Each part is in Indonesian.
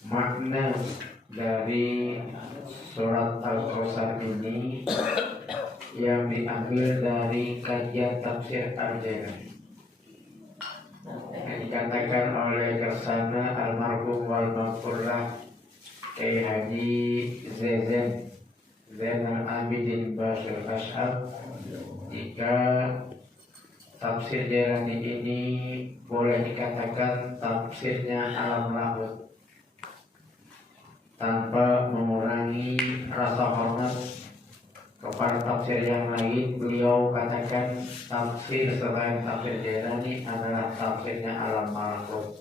Makna dari surat Al-Kautsar ini yang diambil dari kajian tafsir Al-Jailani. Yang dikatakan oleh Kersana Almarhum wal Maghfurlah Kyai Haji Zainal Abidin Bashir Ash'ab, jika tafsir Jailani ini boleh dikatakan tafsirnya alam lahut, tanpa mengurangi rasa hormat kepada tafsir yang lain. Beliau katakan tafsir selain tafsir Jailani adalah tafsirnya alam malakut.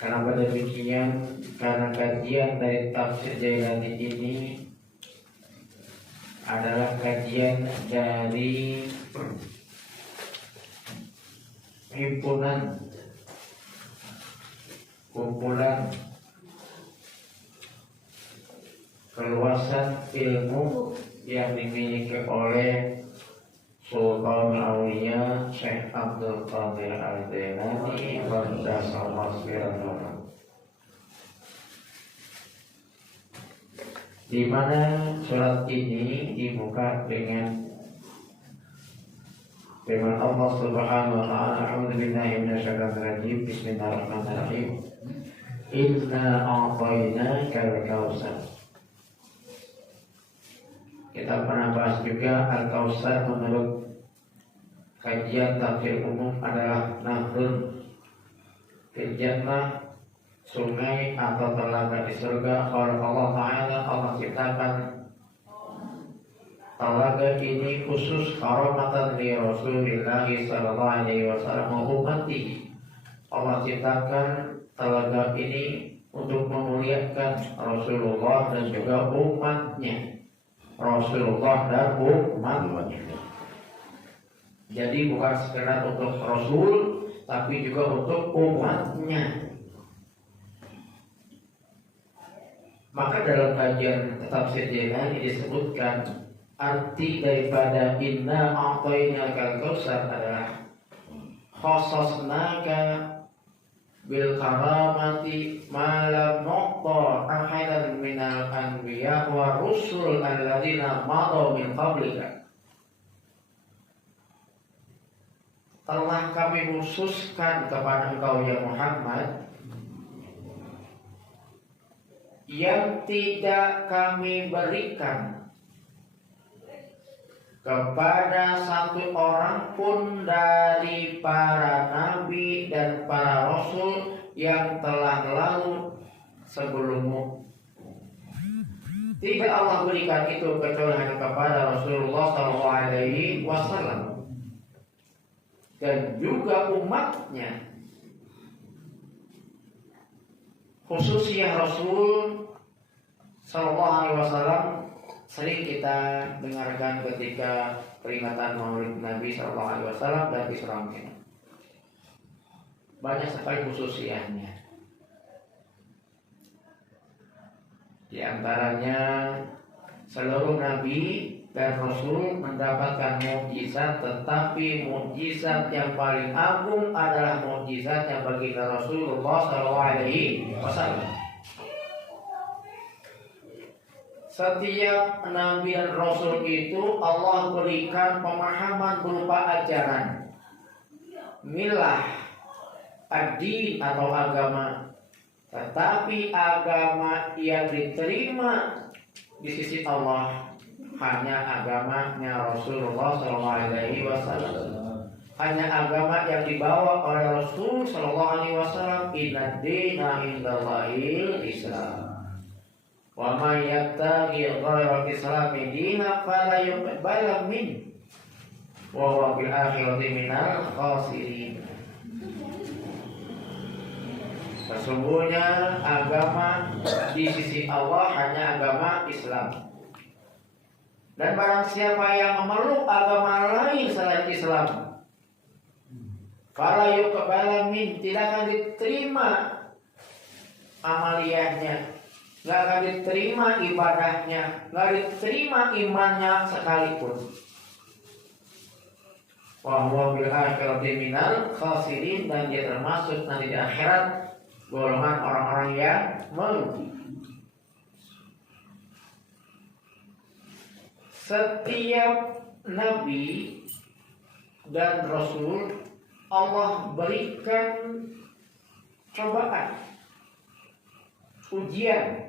Kenapa demikian? Karena kajian dari tafsir Jailani ini adalah kajian dari kumpulan keluasan ilmu yang dimiliki oleh Sultan Aulia Syekh Abdul Qadir Al-Jailani Qaddasallahu sirrahu, di mana surat ini dibuka dengan firman Allah Subhanahu wa taala, a'udzubillahi minasyaitonir rajim, bismillahirrahmanirrahim, inna a'tainakal kautsar. Kita pernah bahas juga Al-Kautsar menurut kajian tafsir umum adalah nahrun fil jannah, sungai atau telaga di surga. Kalau Allah Ta'ala, Allah ciptakan telaga ini khusus karamatan li Rasulillah sallallahu alaihi wasallam wa ummatihi. Allah ciptakan telaga ini untuk memuliakan Rasulullah dan juga umatnya. Rasulullah dan umatnya. Jadi bukan sekedar untuk Rasul, tapi juga untuk umatnya. Maka dalam kajian tafsir Jailani disebutkan arti daripada inna a'tainakal kautsar adalah khassasnaka bil karamati ma lam nu'ta ahadan minal anbiya wa rusul alladzina madaw min qablika. Telah kami khususkan kepada engkau ya Muhammad yang tidak kami berikan kepada satu orang pun dari para nabi dan para rasul yang telah lalu sebelummu. Tidak Allah berikan itu kecuali hanya kepada Rasulullah SAW dan juga umatnya. Khususnya Rasul SAW sering kita dengarkan ketika peringatan Maulid Nabi SAW dan Isra Mi'raj. Banyak sekali khususianya. Di antaranya seluruh Nabi dan Rasul mendapatkan mukjizat, tetapi mukjizat yang paling agung adalah mukjizat yang baginda Rasulullah SAW. Setiap Nabi dan Rasul itu Allah berikan pemahaman berupa ajaran, milah, ad-din atau agama. Tetapi agama yang diterima di sisi Allah hanya agamanya Rasulullah SAW. Hanya agama yang dibawa oleh Rasul SAW. Inna dina indallahil Islam. Wa may yabtaghi ghayra al-islami dinan fala yuqbal min wa huwa bil akhirati minal khasirin. Sesungguhnya agama di sisi Allah hanya agama Islam. Dan barang siapa yang memeluk agama lain selain Islam, fala yuqbal min, tidak akan diterima amaliyahnya, nggak akan diterima ibadahnya, nggak diterima imannya sekalipun. Wa huwa bil akhirati minal khasirin, dan dia termasuk nanti di akhirat golongan orang-orang yang merugi. Setiap nabi dan rasul Allah berikan cobaan, ujian.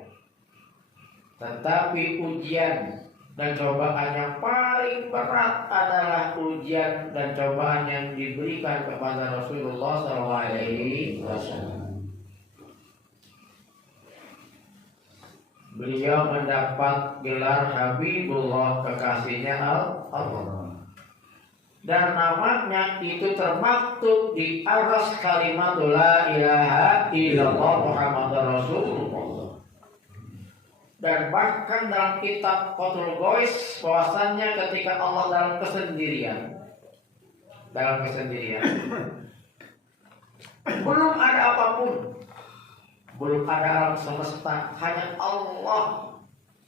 Tetapi ujian dan cobaan yang paling berat adalah ujian dan cobaan yang diberikan kepada Rasulullah SAW. Beliau mendapat gelar Habibullah, kekasihnya Allah. Dan namanya itu termaktub di aras kalimatul la ilaha illallah Muhammadur Rasulullah. Dan bahkan dalam kitab Qatul Gois bahwasannya ketika Allah dalam kesendirian, belum ada apapun, belum ada alam semesta, hanya Allah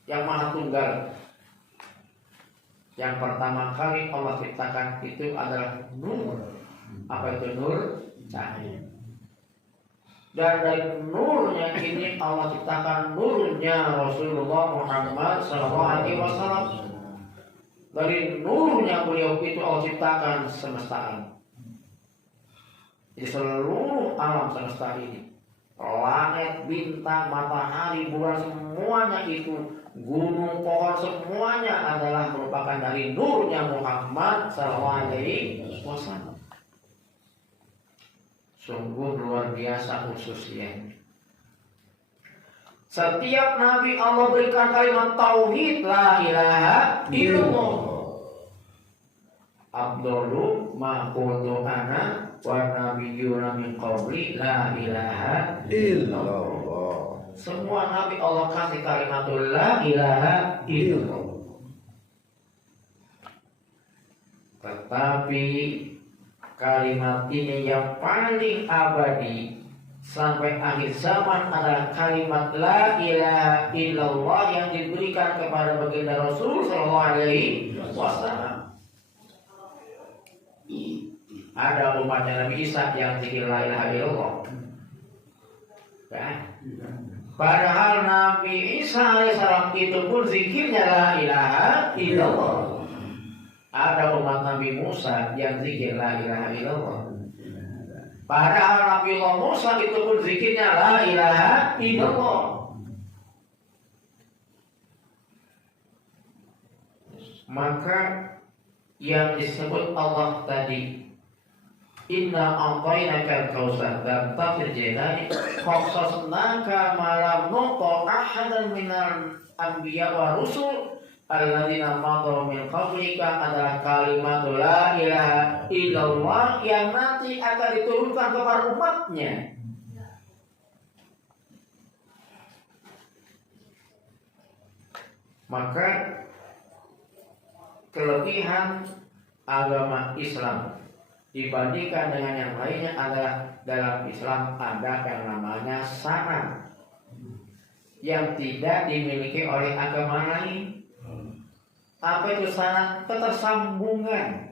yang Maha Tunggal. Yang pertama kali Allah ciptakan itu adalah nur. Apa itu nur? Cahaya. Dan dari nurnya ini Allah ciptakan nurnya Rasulullah Muhammad SAW. Dari nurnya beliau itu Allah ciptakan semesta alam. Di seluruh alam semesta ini, langit, bintang, matahari, bulan, semuanya itu, gunung, pohon, semuanya adalah merupakan dari nurnya Muhammad SAW. Sungguh luar biasa khususnya. Setiap nabi Allah berikan kalimat tauhid, la ilaha illallah. Abdullu ma qultu ana wa nabiyyuna min qabli la ilaha illallah. Semua nabi Allah kasih kalimatul la ilaha illallah. Tetapi kalimat ini yang paling abadi sampai akhir zaman adalah kalimat la ilaha illallah yang diberikan kepada baginda Rasul sallallahu alaihi wasallam. Ada umatnya Nabi Isa yang zikir la ilaha illallah. Padahal Nabi Isa alaihissalam itu pun zikirnya la ilaha illallah. Ada umat Nabi Musa yang zikir la ilaha illallah. Padahal Nabi Musa itu pun zikirnya la ilaha illallah. Maka yang disebut Allah tadi, inna a'tainakal kautsar, dan tafsir Jailani, khassasnaka malam nuqta ahadan minal anbiya wa rusul alladzina madu min qablika adalah kalimat la ilaha illallah yang nanti akan diturunkan kepada umatnya. Maka kelebihan agama Islam dibandingkan dengan yang lainnya adalah dalam Islam ada yang namanya sanad yang tidak dimiliki oleh agama lain. Apa itu sanad? Ketersambungan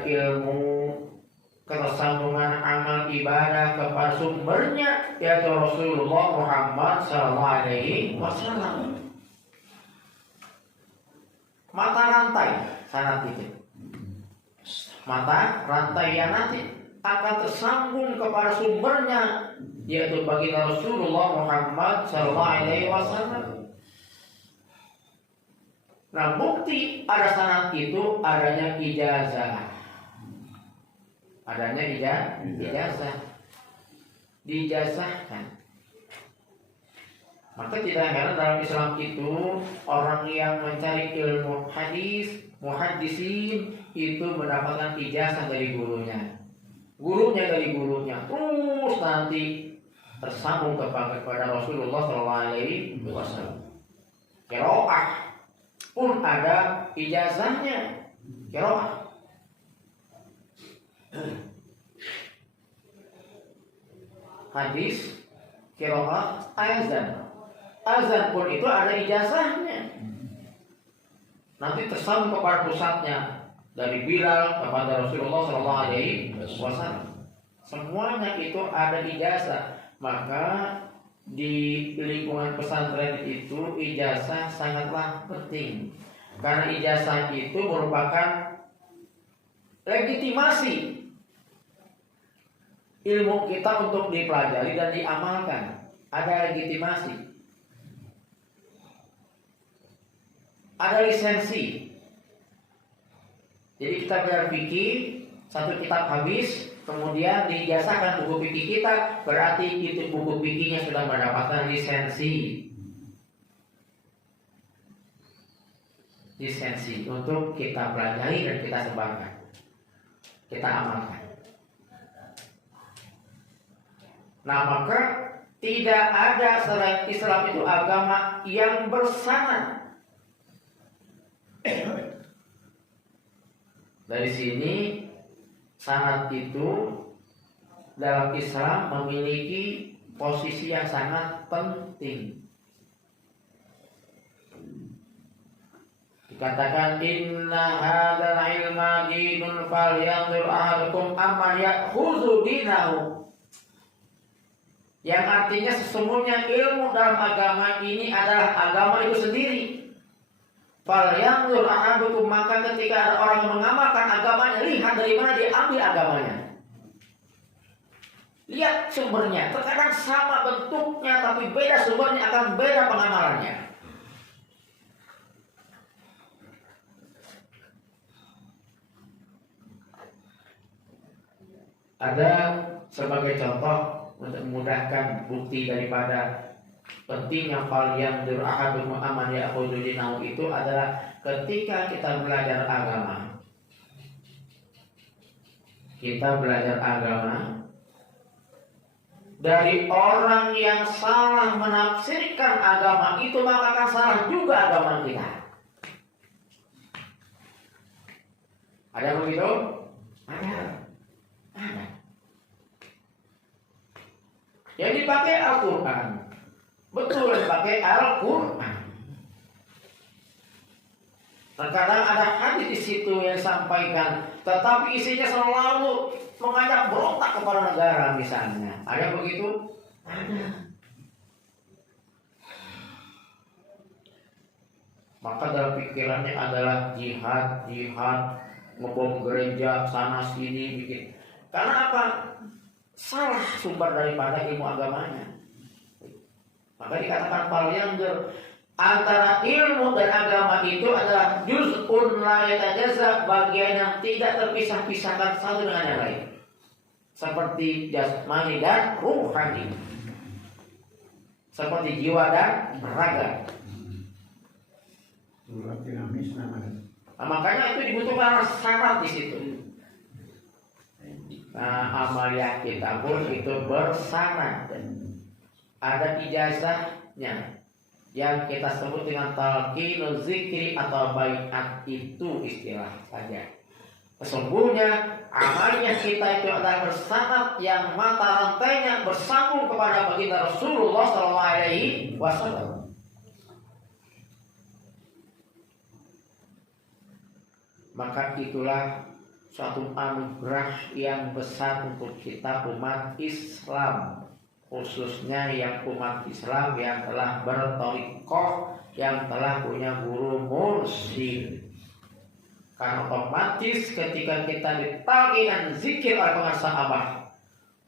ilmu, ketersambungan amal ibadah kepada sumbernya, yaitu Rasulullah Muhammad SAW. Mata rantai sanad itu, mata rantai yang nanti akan tersambung kepada sumbernya, yaitu baginda Rasulullah Muhammad SAW. Nah, bukti ada sanad itu adanya ijazah. Ijazah. Diijazahkan. Maka tidak heran dalam Islam itu orang yang mencari ilmu hadis, muhaddisin itu mendapatkan ijazah dari gurunya. Gurunya dari gurunya. Terus nanti tersambung kepada Rasulullah SAW. Qiraah pun ada ijazahnya, qiraah. Hadis, qiraah, azan. Azan pun itu ada ijazahnya. Nanti tersambung kepada pusatnya dari Bilal kepada Rasulullah SAW. semuanya itu ada ijazah. Maka di lingkungan pesantren itu ijazah sangatlah penting, karena ijazah itu merupakan legitimasi ilmu kita untuk dipelajari dan diamalkan. Ada legitimasi, ada lisensi. Jadi kita belajar fikih, satu kitab habis, kemudian diijazahkan buku fikih kita, berarti itu buku fikihnya sudah mendapatkan lisensi. Lisensi untuk kita pelajari dan kita sebarkan, kita amalkan. Nah, maka tidak ada selain Islam itu agama yang bersanad. Dari sini sanad itu dalam Islam memiliki posisi yang sangat penting. Dikatakan inna hadzal ilma dinun falyanzur ahadukum amman ya'khudhu dinahu. Yang artinya sesungguhnya ilmu dalam agama ini adalah agama itu sendiri. Falyanzur ahadukum, maka ketika ada orang yang mengamalkan agamanya, lihat dari mana dia ambil agamanya. Lihat sumbernya. Terkadang sama bentuknya tapi beda sumbernya, akan beda pengamalannya. Ada sebagai contoh untuk memudahkan bukti daripada pentingnya falyanzur ahadukum amman ya'khudhu dinahu itu adalah ketika kita belajar agama. Kita belajar agama dari orang yang salah menafsirkan agama itu, maka akan salah juga agama kita. Ada begitu? Ada. Yang dipakai Al-Quran, betul dipakai Al-Quran. Terkadang ada hadis di situ yang sampaikan, tetapi isinya selalu mengajak berontak kepada negara misalnya. Ada begitu? Ada. Maka dalam pikirannya adalah jihad, ngebom gereja sana sini bikin. Karena apa? Salah sumber daripada ilmu agamanya. Maka dikatakan falyanzur, antara ilmu dan agama itu adalah juz'un la yatajazza, bagian yang tidak terpisah-pisahkan satu dengan yang lain. Seperti jasmani dan ruhani, seperti jiwa dan raga. Nah, makanya itu dibutuhkan syarat di situ. Nah, amaliyah kita pun itu bersanad, ada ijazahnya yang kita sebut dengan talqinul zikri atau baiat, itu istilah saja. Sesungguhnya amaliyah kita itu adalah bersanad yang mata rantainya bersambung kepada baginda Rasulullah SAW. Maka itulah suatu anugerah yang besar untuk kita umat Islam, khususnya yang umat Islam yang telah berthariqah, yang telah punya guru mursyid. Karena otomatis ketika kita ditalqin dan zikir oleh para sahabat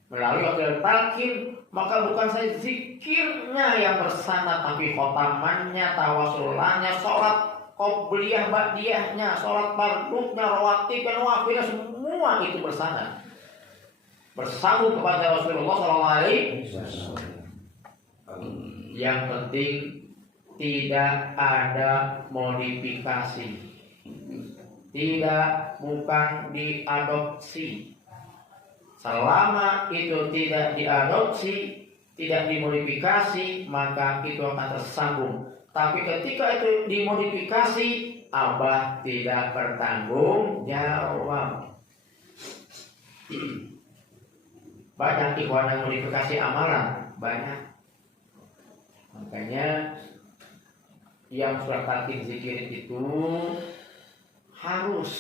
melalui wakil talqin, maka bukan saja zikirnya yang bersanad, tapi khotamannya, tawasulannya, sholat qobliyah ba'diyahnya, sholat fardhunya, rawatib dan nawafilnya, semua itu bersanad, bersambung kepada Rasulullah SAW. Yang penting tidak ada modifikasi, bukan diadopsi. Selama itu tidak diadopsi, tidak dimodifikasi, maka itu akan tersambung. Tapi ketika itu dimodifikasi, Abah tidak bertanggung jawab. Banyak ikhwan yang modifikasi amalan, banyak. Makanya yang surat talqin zikir itu harus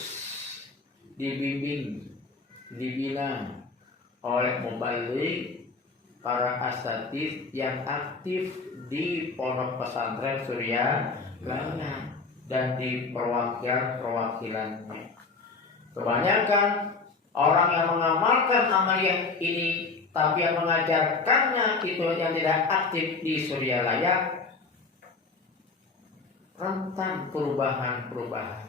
dibimbing, dibina, oleh mubalik para asatidz yang aktif di pondok pesantren Surya Lana dan di perwakilannya. Kebanyakan orang yang mengamalkan amaliyah ini tapi yang mengajarkannya itu yang tidak aktif di Surya Laya rentan perubahan-perubahan.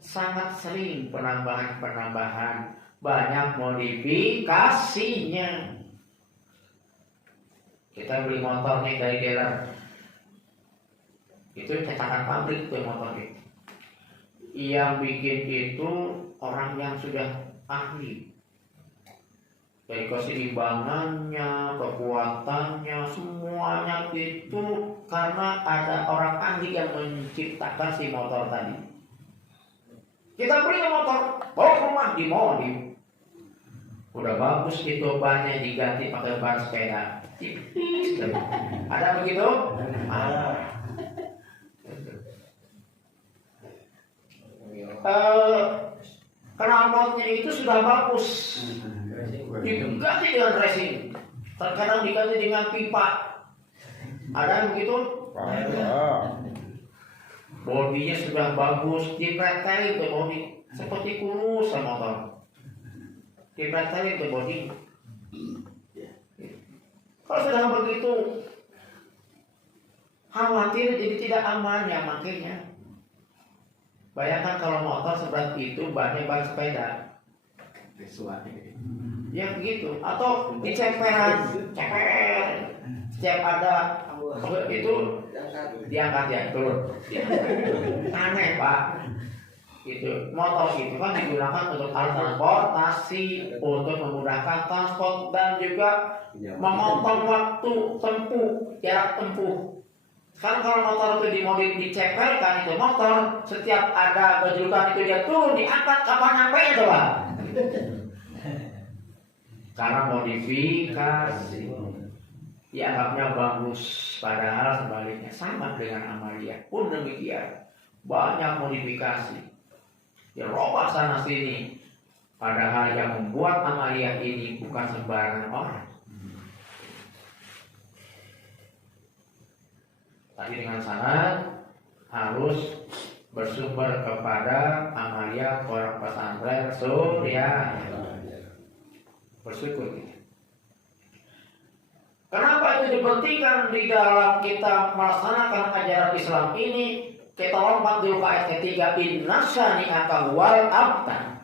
Sangat sering penambahan-penambahan, banyak modifikasinya. Kita beli motor nih dari dealer, itu cetakan pabrik tuh motor itu. Yang bikin itu orang yang sudah ahli. Dari keseimbangannya, kekuatannya, semuanya itu karena ada orang ahli yang menciptakan si motor tadi. Kita beli motor, bawa ke rumah, dimodif. Udah bagus itu bannya diganti pakai ban sepeda. Tipis. Ada begitu? Knalpotnya itu sudah bagus. Diganti dengan racing. Terkadang diganti dengan pipa. Ada yang begitu? Bodinya sudah bagus, dipretelin ke bodi seperti kurusan motor. Dipretelin ke bodi. Kalau sudah begitu, khawatir jadi tidak aman ya makanya. Bayangkan kalau motor seberat itu bannya ban sepeda. Ya begitu. Atau diceperan, ceper. Setiap ada itu diangkat ya, turun. Aneh Pak. Itu motor itu kan digunakan untuk alat transportasi, untuk memudahkan transport dan juga memotong waktu tempuh, jarak tempuh. Sekarang kalau motor itu dimodif diceperkan itu motor, setiap ada gejolak itu dia turun, diangkat, kapan nyampe ya coba? Karena modifikasi dianggapnya bagus, padahal sebaliknya sama dengan amaliyah pun demikian, banyak modifikasi, dirubah sana sini, padahal yang membuat amaliyah ini bukan sembarangan orang. Tapi dengan syarat harus bersumber kepada amaliyah pondok pesantren Surya. Bersyukur kita. Kenapa itu dipentingkan di dalam kita melaksanakan ajaran Islam ini? Kita lompat dulu ke ayat ketiga, inna syani'aka wal abtar.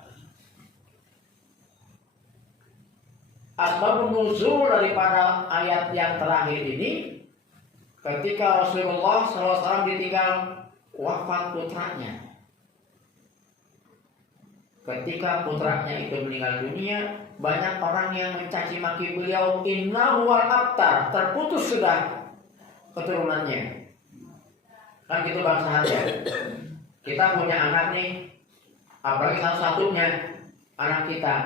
Asbabun nuzul daripada ayat yang terakhir ini, ketika Rasulullah SAW ditinggal wafat putranya. Ketika putranya itu meninggal dunia, banyak orang yang mencaci maki beliau, innahu wal abtar, terputus sudah keturunannya. Kan gitu bangsa saja. Kita punya anak nih, apalagi satu-satunya anak kita.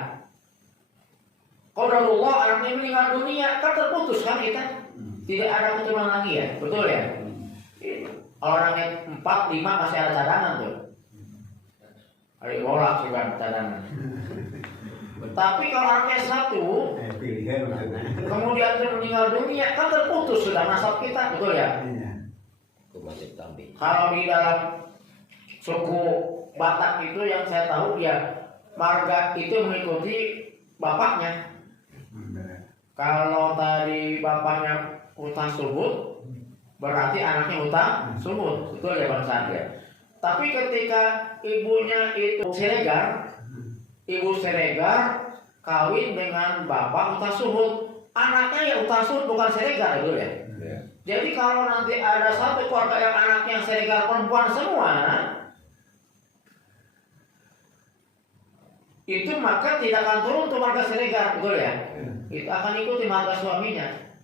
Qadarullah anaknya meninggal dunia, kan terputus kan kita. Tidak ada keturunan lagi ya, betul ya? Kalau orangnya 4, 5 masih ada cadangan tuh. Ada bolak juga cadangan. Tapi kalau anaknya 1, kemudian dia meninggal dunia, kan terputus sudah nasab kita, betul ya? Kalau di dalam suku Batak itu yang saya tahu ya, marga itu mengikuti bapaknya. Kalau tadi bapaknya utang subut, berarti anaknya utang subut, betul ya Bang Satria? Tapi ketika ibunya itu Siregar, ibu Siregar kawin dengan bapak utang subut, anaknya ya utang subut bukan Siregar, betul ya? Jadi kalau nanti ada satu keluarga yang anaknya Siregar perempuan semua, itu maka tidak akan turun ke marga Siregar, betul ya? Itu akan ikuti marga suaminya.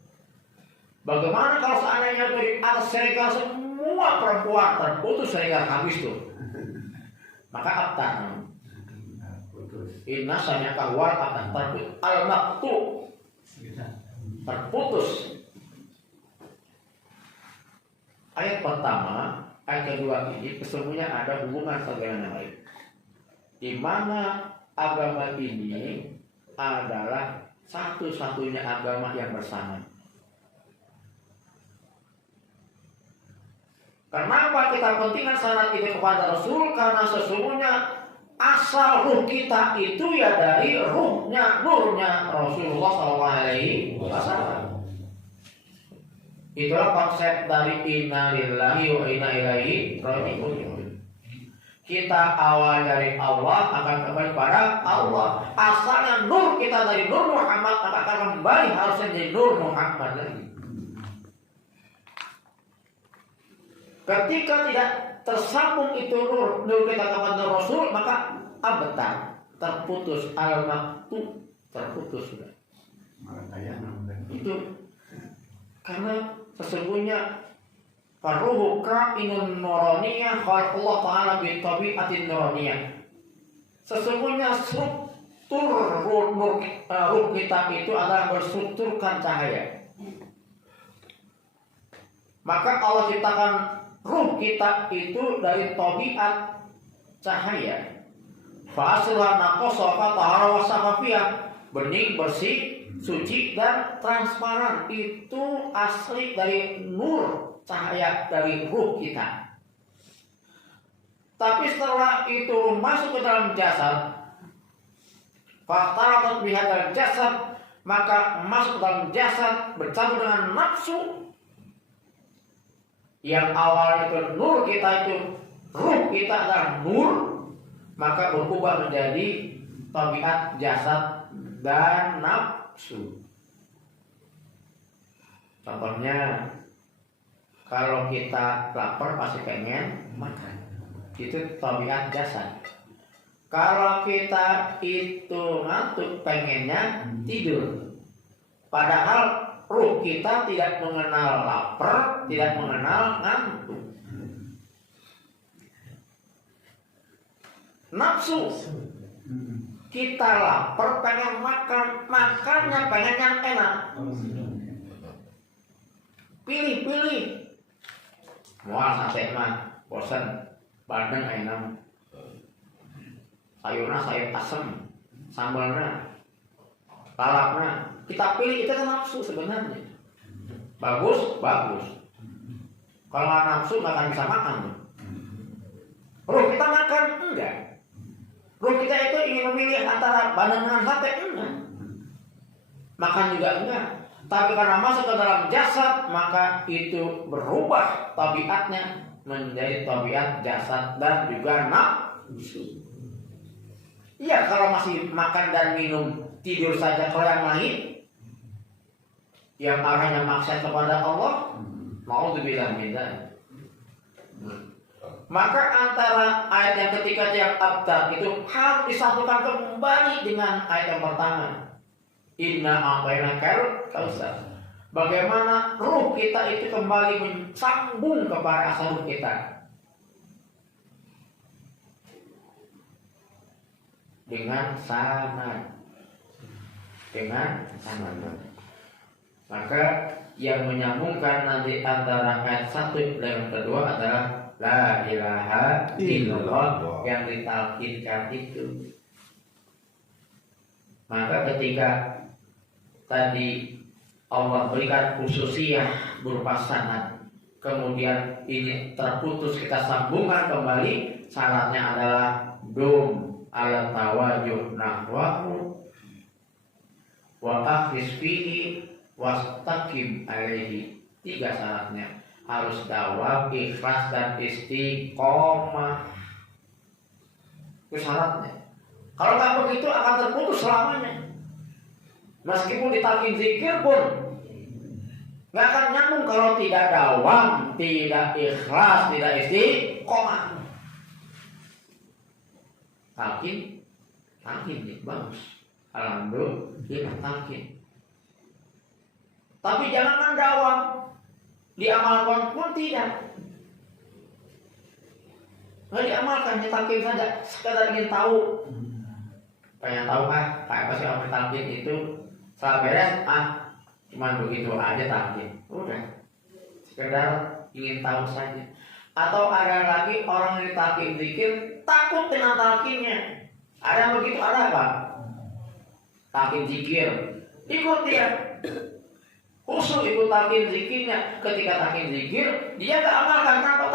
Bagaimana kalau seandainya dari atas Siregar semua perempuan terputus Siregar habis tuh? Maka abtar. Inna syani'aka wal abtar, terputus. Al-maktu, terputus. Ayat pertama, ayat kedua ini sesungguhnya ada hubungan satu dengan yang lain. Di mana agama ini adalah satu-satunya agama yang bersama. Kenapa kita pentingkan sanad itu kepada Rasul? Karena sesungguhnya asal ruh kita itu ya dari nurnya Rasulullah SAW. Itulah konsep dari inna lillahi wa inna ilaihi raji'un. Kita awal dari Allah akan kembali pada Allah. Asalnya nur kita dari Nur Muhammad akan kembali harusnya jadi Nur Muhammad lagi. Ketika tidak tersambung itu nur kita kepada Rasul, maka abetar, terputus, al-maktu, terputus sudah. Itu karena sesungguhnya Faruhu ka'inun nuraniyah khalqullah ta'ala bitabi'atin nuraniyah. Sesungguhnya struktur ruh kita itu adalah berstrukturkan cahaya. Maka Allah ciptakan ruh kita itu dari tabiat cahaya. Fa'asluha naqasa fatahara wasafafiyah. Bening, bersih, suci dan transparan. Itu asli dari nur, cahaya dari ruh kita. Tapi setelah itu masuk ke dalam jasad, fahtaratat bihadzal jasad, maka masuk ke dalam jasad bercampur dengan nafsu. Yang awal itu nur kita itu, ruh kita adalah nur, maka berubah menjadi tabiat jasad dan nafsu. Contohnya, kalau kita lapar pasti pengen makan. Itu tabiat jasad. Kalau kita itu ngantuk pengennya tidur. Padahal ruh kita tidak mengenal lapar, tidak mengenal ngantuk. Nafsu. Kita lapar pengen makan, makannya pengen yang enak. Pilih-pilih. Mual sate mah bosan, bandeng enak. Sayurna sayur asem, sambalnya, lalapnya. Kita pilih, itu kan nafsu sebenarnya. Bagus, bagus. Kalau nggak nafsu nggak akan bisa makan. Ruh kita makan enggak. Ruh kita itu ingin memilih antara bandeng dengan sate enggak. Makan juga enggak. Tapi karena masuk ke dalam jasad, maka itu berubah tabiatnya menjadi tabiat jasad dan juga nafsu. Iya, kalau masih makan dan minum, tidur saja. Kalau yang lain, yang arahnya maksiat kepada Allah, naudzubillah min dzalik. Maka antara ayat yang ketiga yang abtar itu harus disatukan kembali dengan ayat yang pertama. Inna a'tainakal kautsar. Bagaimana ruh kita itu kembali menyambung kepada asal ruh kita dengan sanad. Maka yang menyambungkan nanti antara ayat 1 dan kedua adalah la ilaha illallah yang ditalkinkan itu. Maka ketika tadi Allah berikan khususiyah berupa sanad, kemudian ini terputus, kita sambungkan kembali. Syaratnya adalah dum ala tawajuh nahwahu wa akhis fihi wastaqim alaihi. 3 syaratnya, harus dawam, ikhlas dan istiqomah. Itu syaratnya. Kalau nggak begitu akan terputus selamanya. Meskipun ditalkin zikir pun nggak akan nyambung kalau tidak dawam, tidak ikhlas, tidak istiqomah. Talkin nih bagus, alhamdulillah talkin. Tapi jangan dawam, diamalkan pun tidak. Nggak diamalkan, talkin saja, sekadar ingin tahu. Pengen tahu kayak apa sih orang talkin itu. Setelah beres, cuman begitu aja talkin. Udah, sekedar ingin tahu saja. Atau ada lagi orang yang talkin zikir takut dengan talkinnya. Ada yang begitu, ada apa? talqin zikir, ikut dia. Khusus ikut talqin zikirnya. Ketika talqin zikir, dia gak amalkan. Kenapa?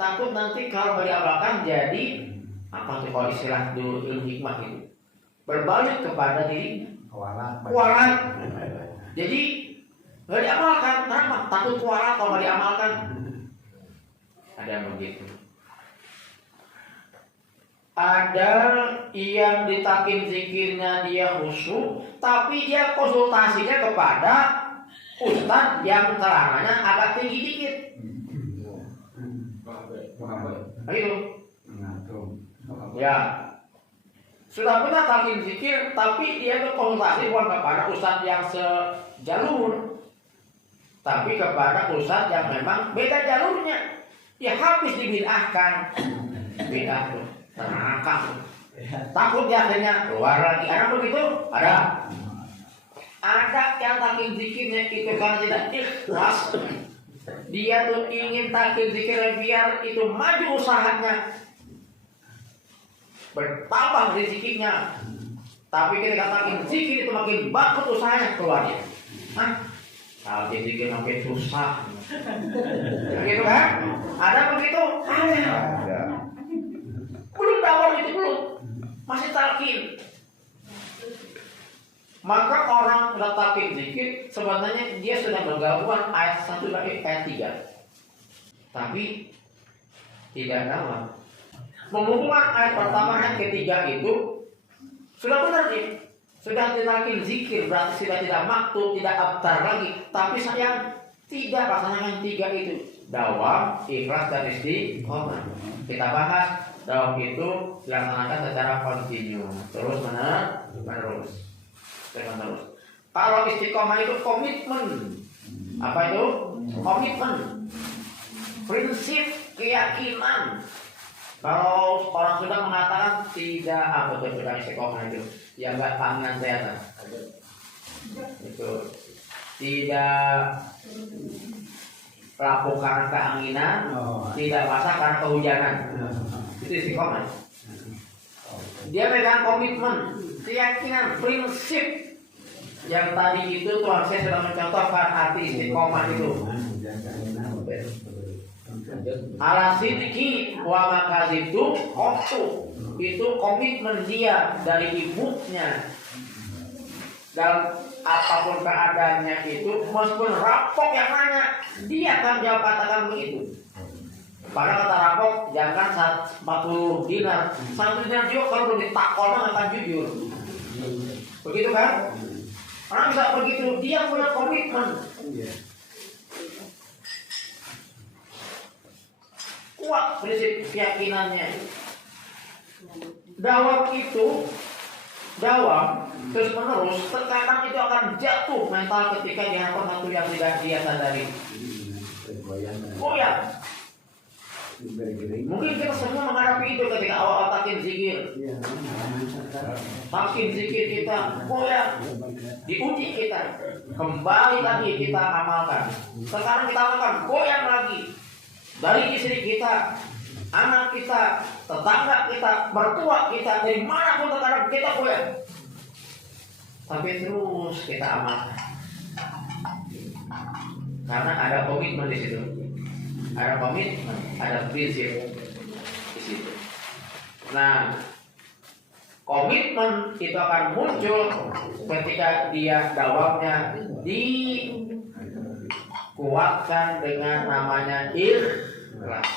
Takut nanti kalau diamalkan jadi apa tuh kalau istilah dulu ilmu hikmah itu berbalik kepada dirinya. Kualat. Jadi gak diamalkan. Kenapa? Takut kualat kalau gak diamalkan. Ada yang begitu. Ada yang ditalqin zikirnya dia khusyuk, tapi dia konsultasinya kepada ustaz yang celananya agak tinggi dikit. Ayo. Ya. Sudah benar talqin zikir, tapi dia itu konsultasi bukan kepada ustaz yang sejalur, tapi kepada ustaz yang memang beda jalurnya. Ya habis dibid'ahkan. Bid'ah tuh. Terangkat. Takut dia akhirnya keluar lagi. Ada begitu? Ada. Ada yang talqin zikirnya itu karena tidak ikhlas. Dia tuh ingin talqin zikirnya biar itu maju usahanya, bertambah rezekinya. Tapi ketika talqin zikir itu makin bagus usahanya, keluar dia. Hah? Talqin zikir makin susah. Begitu kan? Ada begitu? Ada. Belum dakwah itu belum, masih talqin. Maka orang sudah talqin zikir sebenarnya dia sudah menggabungkan ayat 1 dan ayat 3, tapi tidak dakwah. Menghubungkan ayat pertama dan ketiga itu sudah benar dia, sudah talqin zikir, berarti sudah tidak maktub, tidak abtar lagi. Tapi sayang tidak laksanakan 3 itu, dakwah, ikhlas dan istiqomah. Kita bahas dakwah itu dilaksanakan secara kontinu, terus menerus. Kalau istiqomah itu komitmen. Apa itu? Komitmen, prinsip, keyakinan. Kalau orang sudah mengatakan tidak apa itu istiqomah itu, ya enggak tangan saya itu tidak laku karena keanginan, tidak basah karena kehujanan. Itu istiqomah. Dia megang komitmen, keyakinan, prinsip. Yang tadi itu Tuhan saya sudah mencontohkan arti istiqomah itu. Ala sidqi wa makazitu qoftu. Itu komitmen dia dari ibunya. Dalam apapun keadaannya itu, meskipun rampok yang nanya, dia akan jawab katakan begitu. Padahal kata rampok, jangan 40 dinar, 1 dinar juga kalau belum ditakol akan jujur. Begitu kan? Orang bisa begitu, dia punya komitmen. Kuat prinsip keyakinannya. Dakwah terus menerus, terkadang itu akan jatuh mental ketika dihadapkan satu yang tidak dia sadari. Goyang. Mungkin kita semua menghadapi itu ketika awal talqin zikir. Talqin zikir kita goyang, diuji kita, kembali lagi kita amalkan. Sekarang kita amalkan, goyang lagi. Dari istri kita, anak kita, tetangga kita, mertua kita, dari mana pun terkadang kita goyang. Tapi terus kita amalkan. Karena ada komitmen di situ. Ada komitmen, ada prinsip di situ. Nah, komitmen itu akan muncul ketika dia dakwahnya dikuatkan dengan namanya ikhlas.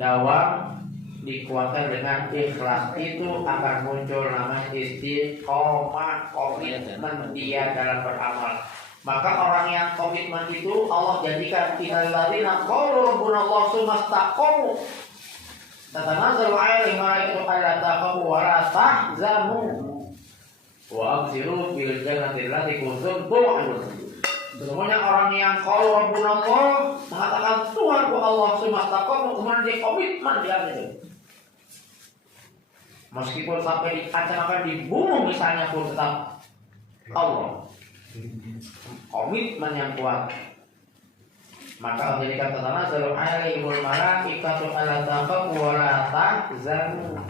Dakwah dikuatkan dengan ikhlas, itu akan muncul namanya istiqomah, komitmen dia dalam beramal. Maka orang yang komitmen itu Allah jadikan innal ladzina qalu rabbuna Allah tsumma istaqamu tatanazzalu 'alaihim malaikatu alla takhafu wa la tahzanu wa abshiru bil jannati allati kuntum tu'adun. Semuanya orang yang qalu rabbuna Allah mengatakan Tuhanku Allah tsumma istaqamu, kemudian dia komitmen dia itu. Meskipun sampai diancam dibunuh misalnya pun tetap Allah. Komitmen yang kuat. Maka Allah jadikan tatanazzalu 'alaihimul malaikatu alla takhafu wa la tahzanu.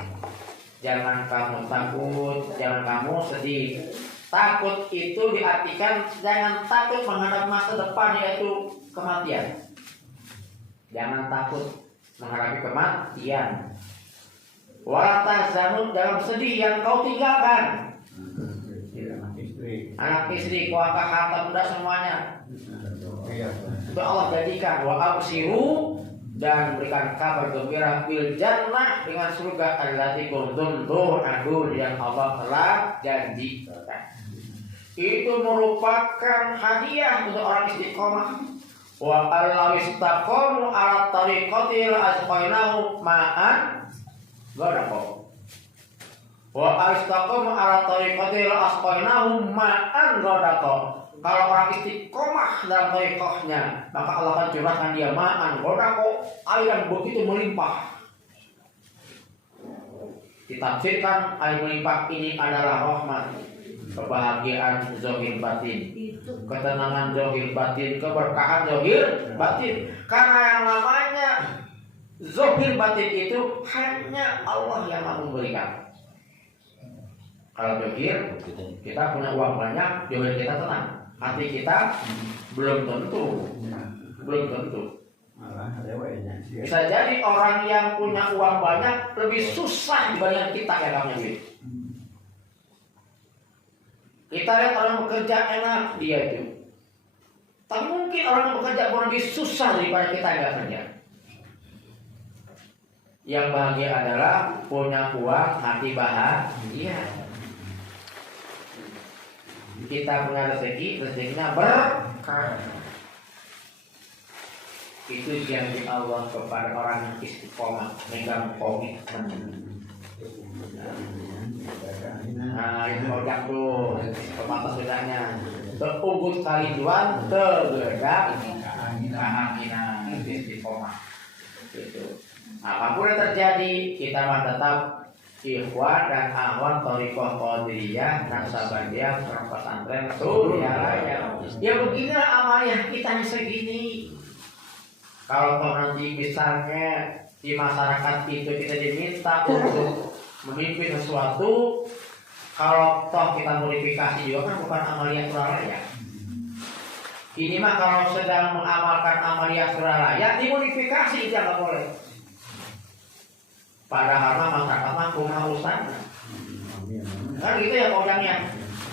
Jangan kamu takut, jangan kamu sedih. Takut itu diartikan jangan takut menghadap masa depan, yaitu kematian. Jangan takut menghadapi kematian. Wala tahzanu, jangan sedih yang kau tinggalkan. Anak istri, keluarga, harta benda semuanya. Itu Allah jadikan. Wa absiru, dan berikan kabar gembira bil jannah, dengan surga allati kuntum tu'adun, yang Allah telah janjikan. Itu merupakan hadiah untuk orang istiqomah. Wa allaw istaqamu ala tariqatil asqainahu ma'an ghadaqa. Wa istaqamu ala tariqatil asqainahu ma'an ghadaqa. Kalau orang istiqomah dalam tariqahnya, maka Allah akan curahkan dia ma'an ghadaqa, air yang begitu melimpah. Ditafsirkan air melimpah ini adalah rahmat, kebahagiaan zahir batin, ketenangan zahir batin, keberkahan zahir batin. Karena yang namanya zahir batin itu hanya Allah yang mampu memberikan. Kalau zahir, kita punya uang banyak, zahir kita tenang. Hati kita belum tentu. Bisa jadi orang yang punya uang banyak lebih susah dibandingkan kita yang gak punya duit. Kita lihat orang bekerja enak, dia itu. Tak mungkin orang yang bekerja lebih susah daripada kita yang gak kerja. Yang bahagia adalah punya uang, hati bahagia. Kita punya rezeki, rezekinya berkah. Itu janji Allah kepada orang yang istiqomah, megang komitmen. Nah, itu ojak tuh, pematas bedanya. Terugut kali jual, tergerak kehanginan, istiqomah. Itu. Apapun yang terjadi, kita mah tetap ikhwan dan akhwat thariqah qadiriyah Naksabandiyah pesantren Suryalaya. Ya beginilah amalnya kita segini. Kalau nanti misalnya di masyarakat itu kita diminta untuk memimpin sesuatu, kalau toh kita modifikasi juga kan bukan amaliyah Suryalaya. Ini mah kalau sedang mengamalkan amaliyah Suryalaya dimodifikasi itu nggak boleh. Padahal masyarakat mah kumaha urusanna. Kan gitu ya kodangnya.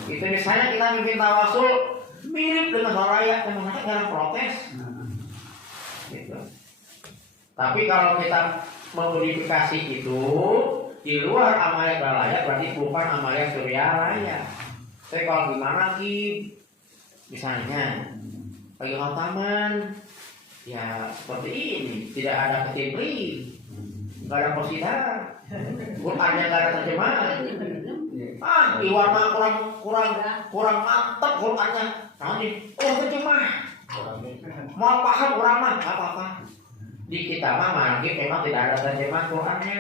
Itu misalnya kita mimpin tawasul mirip dengan Suryalaya, teman-teman jangan protes. Gitu. Tapi kalau kita memodifikasi itu di luar amaliyah Suryalaya berarti bukan amaliyah Suryalaya. Tapi kalau gimana Ki? Misalnya lagi taman, ya seperti ini, tidak ada ketimpling. Gak ada positif, Qurannya gak ada terjemahan. Iwan mah kurang mantap Qurannya. Nanti terjemah. Mau paham orang mah gak apa-apa. Di kita mah manggil memang tidak ada terjemahan Qurannya.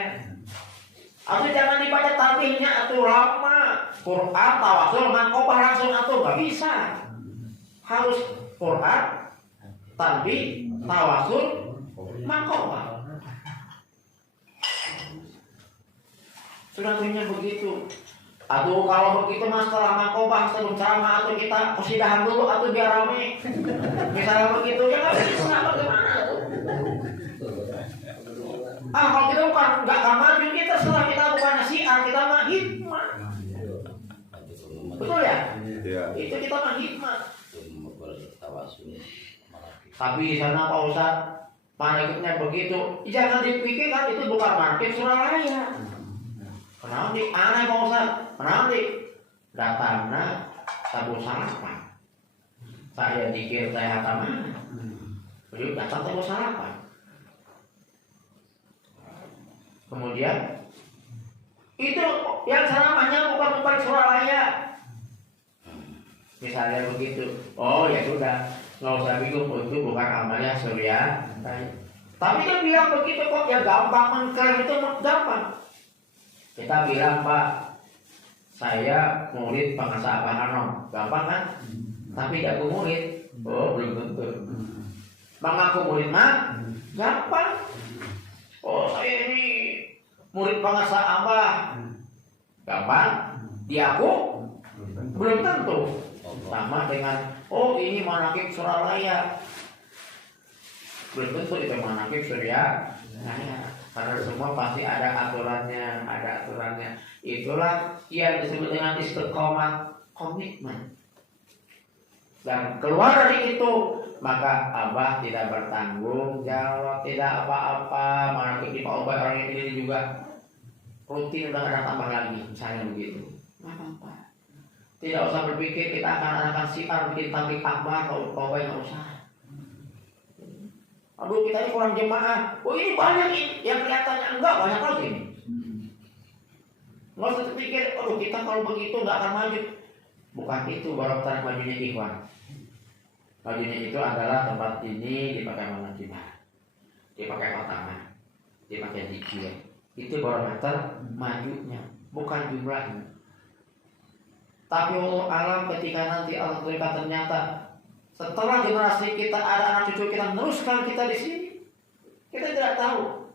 Atau jangan dibaca tarihnya atau lama. Quran tawasul mangkobah langsung atau gak bisa. Harus Quran, tarih, tawasul, mangkobah. Suratnya begitu. Aduh kalau begitu mas setelah makobah sebelum ceramah atau kita kesidahan dulu atau biar rame. Misalnya begitu ya nggak bisa bagaimana? Kalau kita bukan nggak maju kita setelah kita bukan syiar kita mah hikmah. Betul ya? Itu kita mah hikmah. Tapi di sana Pak Ustadz manakibnya begitu. Jangan dipikirkan itu bukan manakib Suryalaya. Kenapa aneh Pak Ustaz? Kenapa datangnya tabu sarapan? Saya dikir saya mana? Beliau datang tabu sarapan. Kemudian itu yang ceramahnya bukan Suryalaya. Misalnya begitu. Oh ya sudah, nggak usah bingung, itu bukan amalnya Suryalaya. Tapi kan bilang begitu kok ya gampang, mengklaim itu gampang. Kita bilang Pak, saya murid pengasah Pak Hanom, gampang kan? Tapi tidak murid, oh belum tentu. Mengaku murid mah gampang. Oh saya ini murid pengasah Abah, Gampang? Diaku? Belum tentu. Sama dengan, oh ini manakib Suralaya. Belum tentu itu manakib Surya. Karena semua pasti ada aturannya, Itulah yang disebut dengan istiqomah, komitmen. Dan keluar dari itu, maka Abah tidak bertanggung jawab, tidak apa-apa. Manakib di Pak Obay orang ini juga rutin, udah ada tambah lagi, misalnya begitu. Apa-apa. Tidak usah berpikir kita akan siar bikin tablik akbar atau Pak Obay, nggak usah. Aduh, kita ini kurang jemaah. Oh, ini banyak ini. Yang kelihatannya enggak, banyak lagi nih. Nggak usah terpikir, aduh kita kalau begitu nggak akan maju. Bukan itu barotan majunya ikhwan. Majunya itu adalah tempat ini dipakai manakibah, dipakai khotamah, dipakai zikir. Itu barometer majunya, bukan jumlahnya. Tapi Allah alam ketika nanti Allah ternyata setelah generasi kita ada anak cucu kita meneruskan kita di sini, kita tidak tahu.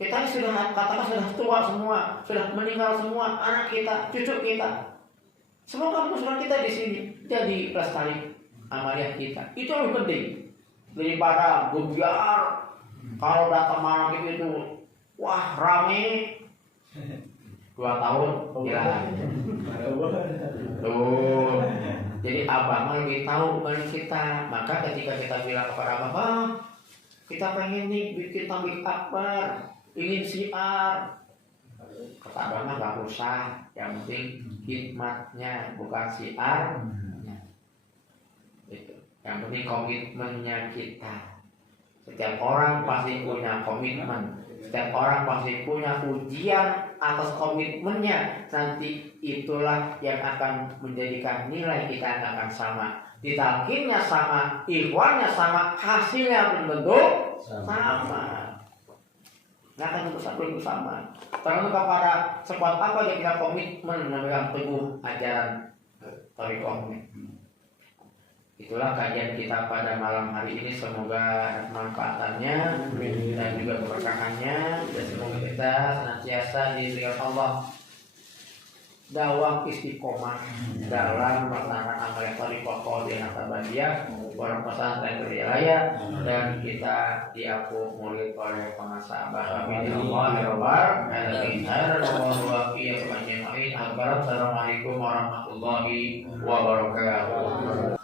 Kita ini sudah katakan sudah tua semua, sudah meninggal semua, anak kita, cucu kita. Semoga meneruskan kita di sini jadi pelestari amaliyah kita. Itu lebih penting daripada gebiar. Kalau datang malam itu, wah rame. 2 tahun hilang. Tuh. Jadi Abah lebih tahu dibanding kita. Maka ketika kita bilang kepada Abah, kita pengen nih bikin tablik akbar, ingin siar. Kata Abah mah gak usah, yang penting hikmatnya bukan siarnya. Itu. Yang penting komitmennya kita. Setiap orang pasti punya komitmen. Setiap orang pasti punya ujian atas komitmennya. Nanti itulah yang akan menjadikan nilai kita akan sama. Ditalkinnya sama, ikhwannya sama, hasilnya belum tentu sama. Nggak akan tentu sama. Tergantung kepada sekuat apa yang kita komitmen memegang teguh ajaran thariqah. Itulah kajian kita pada malam hari ini. Semoga manfaatannya dan juga keberkahannya, dan semoga kita senantiasa diberikan Allah dawam istiqomah dalam melaksanakan amal yang thariqah qauliyah natabadiyah orang pesantren Berjaya, dan kita diaku murid oleh pengasah Abah Amin Allah Herobar dan Assalamualaikum warahmatullahi wabarakatuh.